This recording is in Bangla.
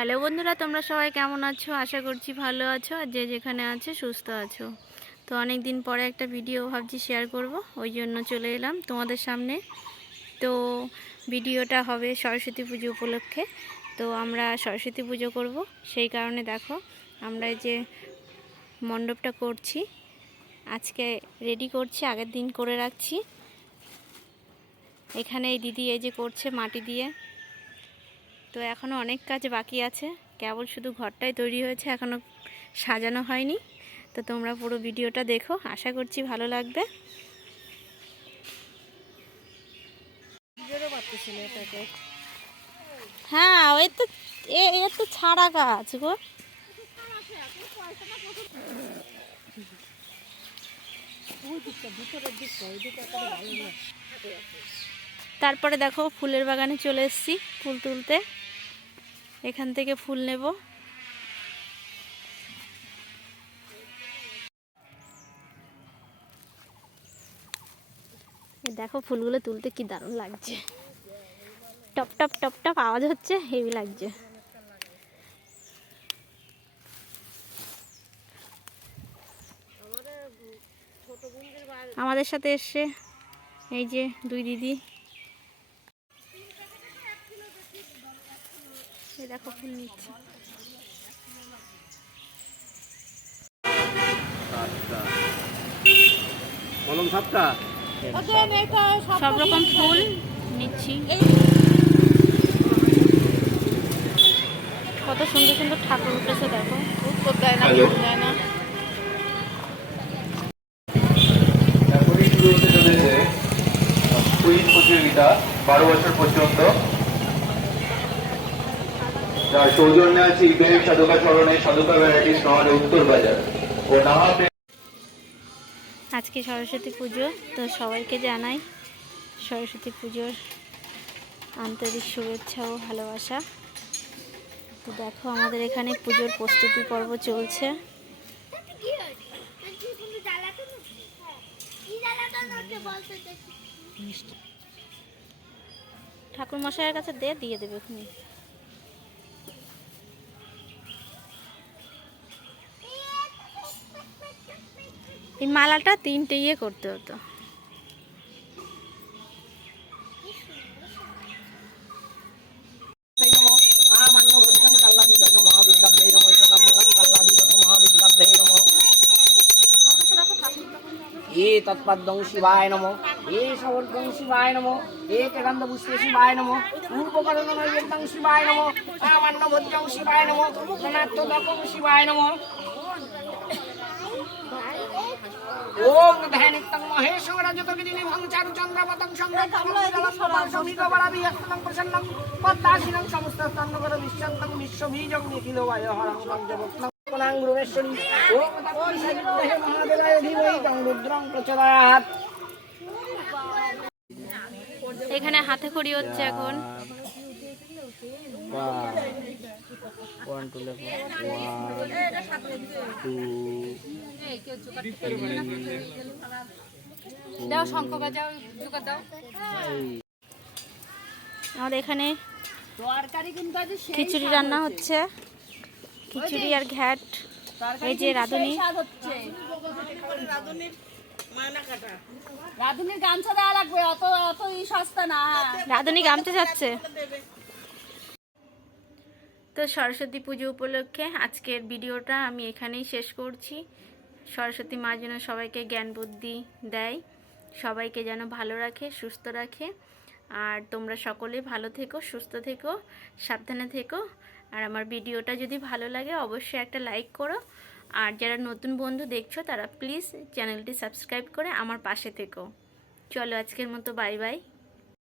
হ্যালো বন্ধুরা, তোমরা সবাই কেমন আছো? আশা করছি ভালো আছো, আর যে যেখানে আছে সুস্থ আছো। তো অনেক দিন পরে একটা ভিডিও ভাবছি শেয়ার করব, ওই জন্য চলে এলাম তোমাদের সামনে। তো ভিডিওটা হবে সরস্বতী পুজো উপলক্ষে। তো আমরা সরস্বতী পুজো করব, সেই কারণে দেখো আমরা এই যে মণ্ডপটা করছি, আজকে রেডি করছি, আগের দিন করে রাখছি। এখানে এই দিদি এই যে করছে মাটি দিয়ে। তো এখনও অনেক কাজ বাকি আছে, কেবল শুধু ঘরটাই তৈরি হয়েছে, এখনও সাজানো হয়নি। তো তোমরা পুরো ভিডিওটা দেখো, আশা করছি ভালো লাগবে। হ্যাঁ, ওই তো এর তো ছাড়া গাছ গো। তারপরে দেখো ফুলের বাগানে চলে এসেছি ফুল তুলতে, এখান থেকে ফুল নেব। দেখো ফুলগুলো তুলতে কি দারুণ লাগছে, টপ টপ টপ টপ আওয়াজ হচ্ছে, হেভি লাগছে। আমাদের সাথে এসছে এই যে দুই দিদি, দেখো ফুল নিচ্ছে। সব রকম ফুল নিচ্ছি। কত সুন্দর সুন্দর ঠাকুর উঠেছে দেখো, উত্তর দেয় না, দেয় না। প্রতিযোগিতা 12 বছর পর্যন্ত, যার সৌজন্যে আছে ইকোনমিক সাধুকা চরণে সাধুকা ভ্যারাইটিস নহলে উত্তর বাজার ও নাহা। আজকে সরস্বতী পুজো, তো সবাইকে জানাই সরস্বতী পুজোর আন্তরিক শুভেচ্ছা ও ভালোবাসা। তো দেখো আমাদের এখানে পুজোর প্রস্তুতি পর্ব চলছে। ঠাকুর মশাইয়ের কাছে দিয়ে দেবে এখানে। এই মালাটা 3টে ইয়ে করতে হতো। तत्पदं शिवाय नमो, ये सवर्गं शिवाय नमो, एकगन्धपुष्पे शिवाय नमो, पूर्वकरणं शिवाय नमो, आमन्नभोज्यं शिवाय नमो, गणात्मकं शिवाय नमो। ओम ध्यानितं महेश्वरजतगिरिभं चारुचन्द्रपतं संरक्षणं प्रसन्नं पद्मासीनं समस्तस्तन्नकर विश्वन्तं विश्वबीजं निखिलो वायुहरं पञ्चभक्तं पुनाङ्गुरुमेश्वरी ओम तत्त्वविषये महादेवाय धीमहि तं रुद्रं प्रचोदयात्। এখানে হাতে খড়ি হচ্ছে এখন। দাও শঙ্খ বাজাও, জোগাড় দাও। আমাদের এখানে খিচুড়ি রান্না হচ্ছে, খিচুড়ি আর ঘ্যাট। এই যে রাঁধুনি, রাধুনির গামছা দেওয়া লাগবে, অত অত সস্তা না। রাঁধুনি গামছা যাচ্ছে। তো সরস্বতী পুজো উপলক্ষে আজকের ভিডিওটা আমি এখানেই শেষ করছি। সরস্বতী মা যেন সবাইকে জ্ঞান বুদ্ধি দেয়, সবাইকে যেন ভালো রাখে, সুস্থ রাখে। আর তোমরা সকলেই ভালো থেকো, সুস্থ থেকো, সাবধানে থেকো। আর আমার ভিডিওটা যদি ভালো লাগে অবশ্যই একটা লাইক করো। আর যারা নতুন বন্ধু দেখছো তারা প্লিজ চ্যানেলটি সাবস্ক্রাইব করে আমার পাশে থেকো। চলো আজকের মতো বাই বাই।